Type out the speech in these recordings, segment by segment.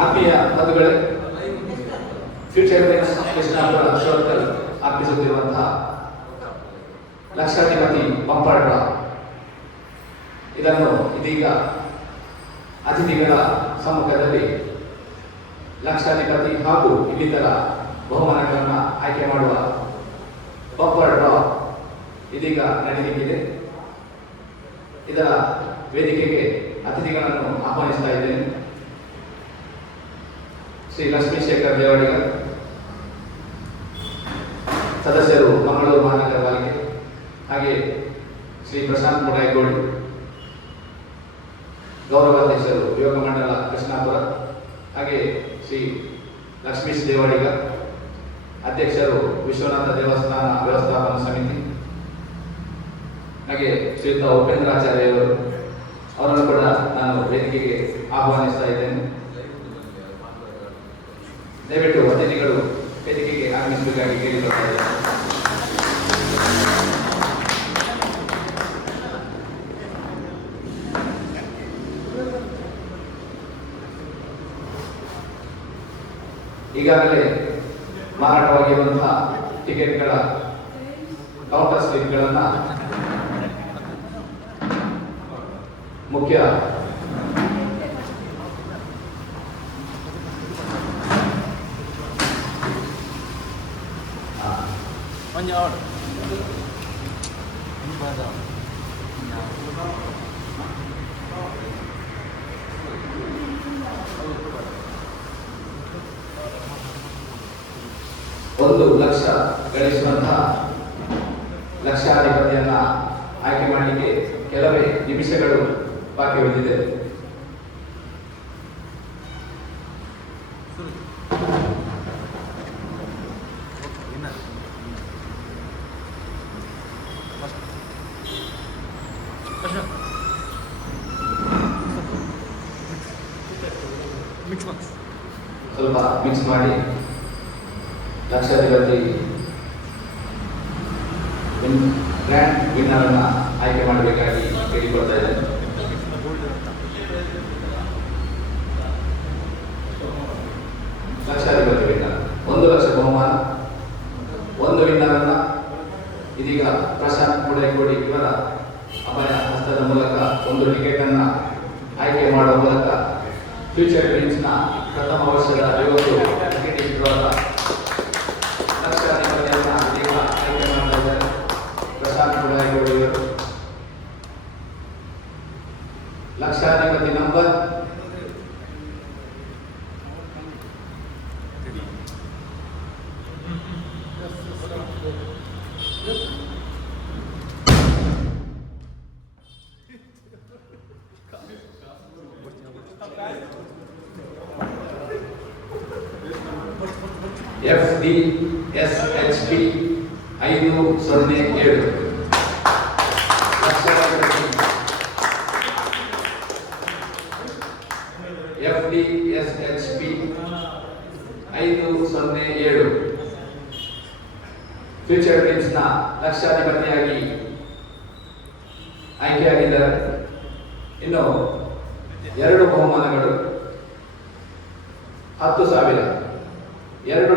ಆತ್ಮೀಯ ಬಂಧುಗಳೇ, future Krishnapura ಅಶೋಕಲ್ ಅರ್ಪಿಸುತ್ತಿರುವಂತಹ ಲಕ್ಷಾಧಿಪತಿ bumper draw ಇದನ್ನು ಇದೀಗ ಅತಿಥಿಗಳ ಸಮ್ಮುಖದಲ್ಲಿ ಲಕ್ಷಾಧಿಪತಿ ಹಾಗೂ ಇನ್ನಿತರ ಬಹುಮಾನಗಳನ್ನು ಆಯ್ಕೆ ಮಾಡುವ ಬಂಪರ್ ಡ್ರಾ ಇದೀಗ ನಡೆಯಲಿಕ್ಕಿದೆ. ಇದರ ವೇದಿಕೆಗೆ ಅತಿಥಿಗಳನ್ನು ಆಹ್ವಾನಿಸ್ತಾ ಇದ್ದೇನೆ. ಶ್ರೀ ಲಕ್ಷ್ಮೀಶೇಖರ್ ದೇವಾಡಿಗ, ಸದಸ್ಯರು ಮಂಗಳೂರು ಮಹಾನಗರ ಪಾಲಿಕೆ, ಹಾಗೆ ಶ್ರೀ ಪ್ರಶಾಂತ್ ಮುಡಾಯಿಗೋಡು, ಗೌರವಾಧ್ಯಕ್ಷರು ಯೋಗ ಮಂಡಲ ಕೃಷ್ಣಾಪುರ, ಹಾಗೆ ಶ್ರೀ ಲಕ್ಷ್ಮೀಶ್ ದೇವಾಡಿಗ, ಅಧ್ಯಕ್ಷರು ವಿಶ್ವನಾಥ ದೇವಸ್ಥಾನ ವ್ಯವಸ್ಥಾಪನಾ ಸಮಿತಿ, ಹಾಗೆ ಶ್ರೀಯುತ ಉಪೇಂದ್ರಾಚಾರ್ಯವರು ಅವರನ್ನು ಕೂಡ ನಾನು ವೇದಿಕೆಗೆ ಆಹ್ವಾನಿಸ್ತಾ ಇದ್ದೇನೆ. ದಯವಿಟ್ಟು ಅತಿಥಿಗಳು ವೇದಿಕೆಗೆ ಆಗಮಿಸಬೇಕಾಗಿ ಕೇಳಿಕೊಳ್ತಾ ಇದ್ದೇನೆ. ಈಗಾಗಲೇ ಮಾರಾಟವಾಗಿರುವಂತಹ ಟಿಕೆಟ್ಗಳ ಕೌಂಟರ್ ಸ್ಲಿಪ್ಗಳನ್ನು ಮುಖ್ಯ ಒಂದು ಲಕ್ಷ ಗಳಿಸುವಂತಹ ಲಕ್ಷಾಧಿಪತಿಯನ್ನ ಆಯ್ಕೆ ಮಾಡಲಿಕ್ಕೆ ಕೆಲವೇ ನಿಮಿಷಗಳು ಬಾಕಿ ಉಳಿದಿದೆ. ಸ್ವಲ್ಪ ಮಿಕ್ಸ್ ಮಾಡಿ ಲಕ್ಷಾಧಿಪತಿ ಗ್ರ್ಯಾಂಡ್ ವಿನ್ನರ್ ಅನ್ನ ಆಯ್ಕೆ ಮಾಡಬೇಕಾಗಿ ಕೇಳಿಕೊಳ್ತಾ ಇದ್ದೇನೆ. ಲಕ್ಷಾಧಿಪತಿ ವಿನ್ನರ್ 1 ಲಕ್ಷ ಬಹುಮಾನ, ಒಂದು ವಿನ್ನರ್ ಅನ್ನ ಇದೀಗ ಪ್ರಶಾಂತ್ ಮುಡಾಯಿಗೋಡಿ ಇವರ ಅಭಯ ಹಸ್ತದ ಮೂಲಕ ಒಂದು ಟಿಕೆಟ್ ಅನ್ನ ಆಯ್ಕೆ ಮಾಡುವ ಮೂಲಕ ಫ್ಯೂಚರ್ ಡ್ರೀಮ್ಸ್ನ ಪ್ರಥಮ ವರ್ಷದ 50 ಟಿಕೆಟ್ ಇಟ್ಟಿರುವ ಲಕ್ಷಾಧಿಪತಿಯನ್ನ ಇದೀಗ ಆಯ್ಕೆ ಮಾಡ್ತಾ ಇದ್ದಾರೆ ಪ್ರಶಾಂತ್ ಮುಡಾಯಿಗೋಡಿ ಇವರು. ಲಕ್ಷಾಧಿಪತಿ ನಂಬರ್ 507. FDSHP 507 ಫ್ಯೂಚರ್ ಡ್ರೀಮ್ಸ್ನ ಲಕ್ಷಾಧಿಪತಿಯಾಗಿ ಆಯ್ಕೆಯಾಗಿದ್ದಾರೆ. ಇನ್ನು 2 ಬಹುಮಾನಗಳು 10,000 2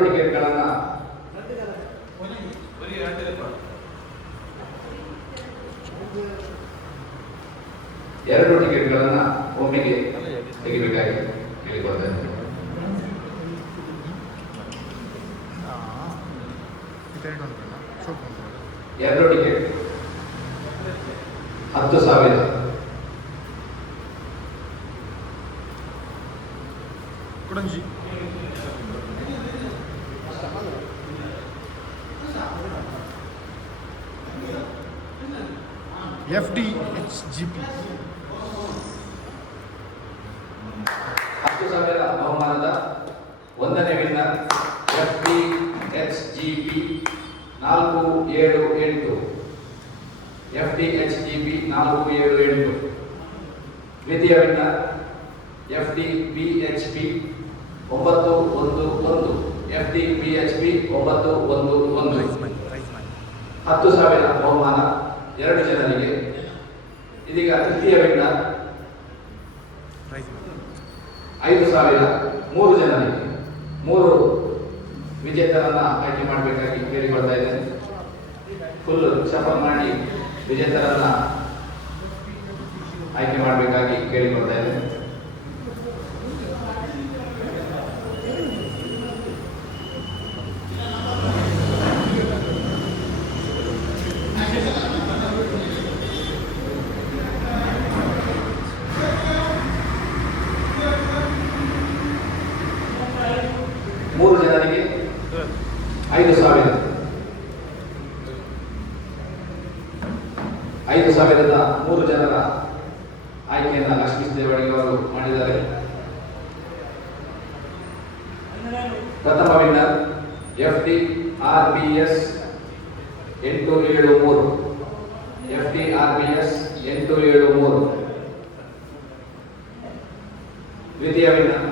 ಟಿಕೆಟ್ಗಳನ್ನು ಒಮ್ಮೆಗೆ ತೆಗಿಬೇಕಾಗಿ ಕೇಳಿಕೊಳ್ತೇನೆ. 2 ಟಿಕೆಟ್ 10,000. FDHGP 10,000 ಬಹುಮಾನದ 1ನೇ ವಿನ್ನರ್ FDHGP 478. FDHGP 478. ದ್ವಿತೀಯ ವಿನ್ನರ್ FDBHP 911. FDBHP 911. 10,000 ಬಹುಮಾನ 2 ಜನರಿಗೆ. ಇದೀಗ ತೃತೀಯ ವಿನ್ನರ್ 5,000 3 ಜನರಿಗೆ 3 ವಿಜೇತರನ್ನ ಆಯ್ಕೆ ಮಾಡಬೇಕಾಗಿ ಕೇಳಿಕೊಳ್ತಾ ಇದ್ದೇನೆ. ಫುಲ್ ಶಫಲ್ ಮಾಡಿ ವಿಜೇತರನ್ನ ಆಯ್ಕೆ ಮಾಡಬೇಕಾಗಿ ಕೇಳಿಕೊಳ್ತಾ ಇದ್ದೇನೆ. ಮೂರು ಜನರಿಗೆ 5,000 3 ಜನರ ಆಯ್ಕೆಯನ್ನು ಲಕ್ಷ್ಮೀ ದೇವಡಿಗೆ ಅವರು ಮಾಡಿದ್ದಾರೆ. ಪ್ರಥಮ ವಿನ್ನರ್ FDRBS 873 FDRBS 873. ದ್ವಿತೀಯ ವಿನ್ನರ್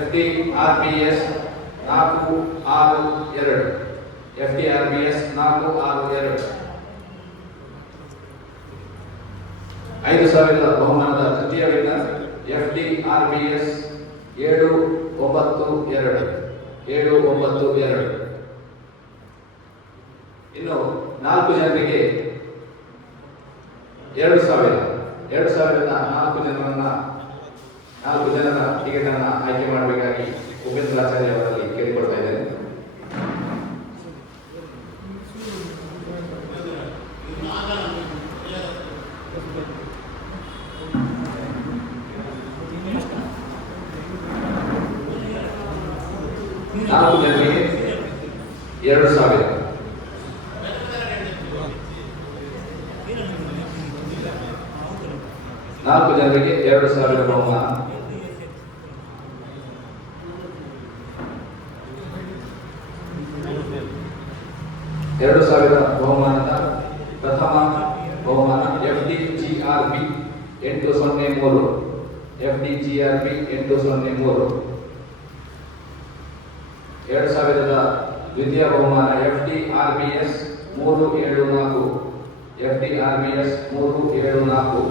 FDRBS 462 FDRBS 462. 5,000 ಬಹುಮಾನದ ತೃತೀಯ ವಿನ್ನರ್ FDRBS 792. ಇನ್ನು 4 ಜನರಿಗೆ 2,000 4 ಜನರ ಟಿಕೆಟ್ ಅನ್ನ ಆಯ್ಕೆ ಮಾಡಬೇಕಾಗಿ ಉಪೇಂದ್ರಾಚಾರ್ಯ ಅವರಲ್ಲಿ ಕೇಳಿಕೊಳ್ತಾ ಇದ್ದೇನೆ. ನಾಲ್ಕು ಜನರಿಗೆ 2,000 4 ಜನರಿಗೆ 2,000 ಬಹುಮಾನ. ಬಹುಮಾನದ ಪ್ರಥಮ ಬಹುಮಾನ FDGRB 803 FDGRB 803. 2,000 ದ್ವಿತೀಯ ಬಹುಮಾನ FDRBS 374 FDRBS 374.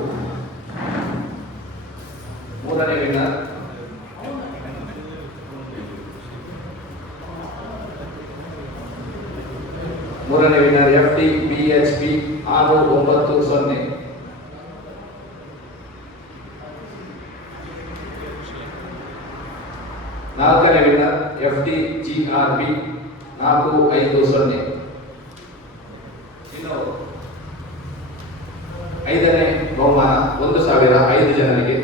ಮೂರನೇ ವಿನ್ನರ್ FDBHP 690. ನಾಲ್ಕನೇ ವಿನ್ನರ್ FDGRB 450. ಇನ್ನು ಐದನೇ ಬಹುಮಾನ 1,000 5 ಜನರಿಗೆ.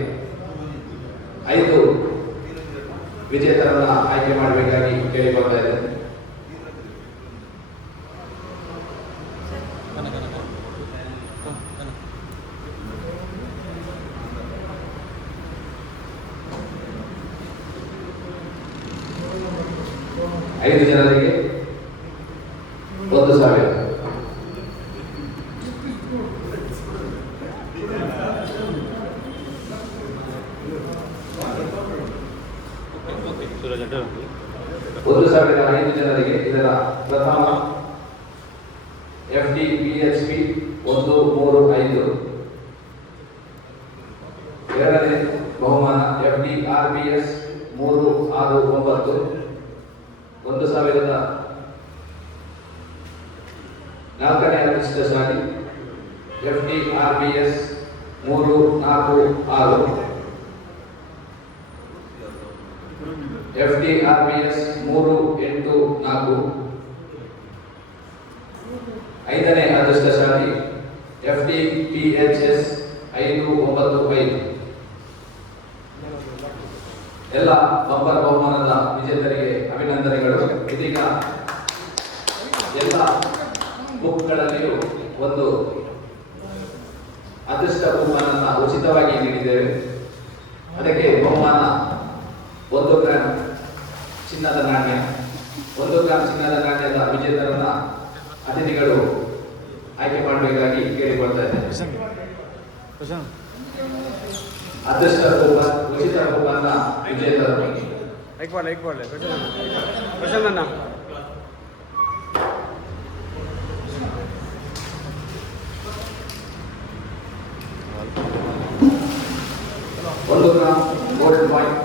5 ವಿಜೇತರನ್ನ ಆಯ್ಕೆ ಮಾಡಬೇಕಾಗಿ ಕೇಳಿಕೊಳ್ತಾ ಇದ್ದೇನೆ. ಐದು ಜನರಿಗೆ 1,000. ಒಂದು 1,005 ಜನರಿಗೆ ಇದರ ಪ್ರಥಮ FDBHP 135. ಎರಡನೇ ಬಹುಮಾನ FDRBS 369. 1,000 ನಾಲ್ಕನೇ ಅದೃಷ್ಟಶಾಲಿ FDRBS 346. FDRBS 384. ಐದನೇ ಅದೃಷ್ಟಶಾಲಿ FDPHS 595. ಎಲ್ಲ ಬಂಪರ್ ಬಹುಮಾನದ ವಿಜೇತರಿಗೆ ಅಭಿನಂದನೆಗಳು. ಇದೀಗ ಎಲ್ಲ ಬುಕ್ಗಳಲ್ಲಿಯೂ ಒಂದು ಅದೃಷ್ಟ ಬಹುಮಾನ ಉಚಿತವಾಗಿ ನೀಡಿದ್ದೇವೆ. ಅದಕ್ಕೆ ಬಹುಮಾನ 1 ಗ್ರಾಂ ಚಿನ್ನದ ನಾಣ್ಯ. 1 ಗ್ರಾಂ ಚಿನ್ನದ ನಾಣ್ಯದ ವಿಜೇತರನ್ನ ಅತಿಥಿಗಳು ಆಯ್ಕೆ ಮಾಡಬೇಕಾಗಿ ಕೇಳಿಕೊಳ್ತಾ ಇದ್ದೇನೆ. ಅದೃಷ್ಟ ಬಹುಮಾನ ಉಚಿತ ಬಹುಮಾನ ವಿಜೇತರು ಒಂದು ಗ್ರಾಂ ಗೋಲ್ಡ್ ಪಾಯಿಂಟ್.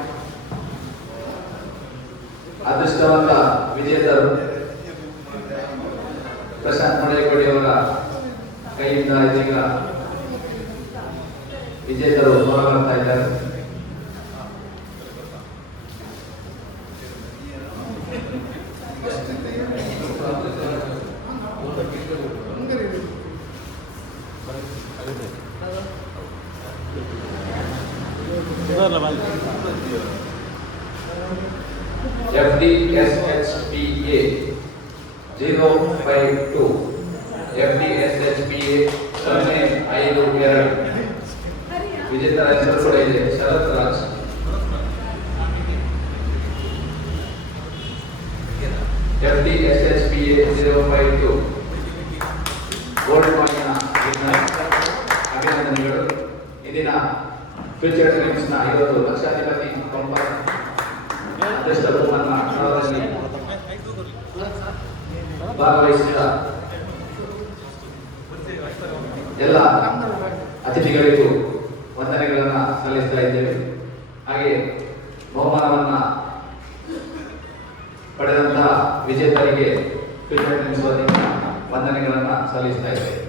ಅದೃಷ್ಟವಂತ ವಿಜೇತರು ಪ್ರಶಾಂತ್ ಮುಳೇಕೋಡಿ ಅವರ ಕೈಯಿಂದ ಇದೀಗ ವಿಜೇತರು ಹೊರಬರ್ತಾ ಇದ್ದಾರೆ. FDSHPA 052 FDSHPA 052 ವಿಜೇತರ ಹೆಸರು ಕೂಡ ಇದೆ, ಶರತ್ ರಾಜ್. FDSHPA 052 ಗೋಲ್ಡ್ ಕಾಯಿನ್ ಅಭಿನಂದನೆಗಳು. ಇಂದಿನ ಫ್ಯೂಚರ್ ಡ್ರೀಮ್ಸ್ ನ 50 ಲಕ್ಷಾಧಿಪತಿ ಕಂಪನಿ ಅದೃಷ್ಟ ಬಹುಮಾನ ಡ್ರಾದಲ್ಲಿ ಭಾಗವಹಿಸಿದ ಎಲ್ಲ ಅತಿಥಿಗಳಿಗೂ ವಂದನೆಗಳನ್ನು ಸಲ್ಲಿಸ್ತಾ ಇದ್ದೇವೆ. ಹಾಗೆ ಬಹುಮಾನವನ್ನ ಪಡೆದಂತಹ ವಿಜೇತರಿಗೆ ಫ್ಯೂಚರ್ ಡ್ರೀಮ್ಸ್ ವತಿಯಿಂದ ವಂದನೆಗಳನ್ನು ಸಲ್ಲಿಸ್ತಾ ಇದ್ದೇವೆ.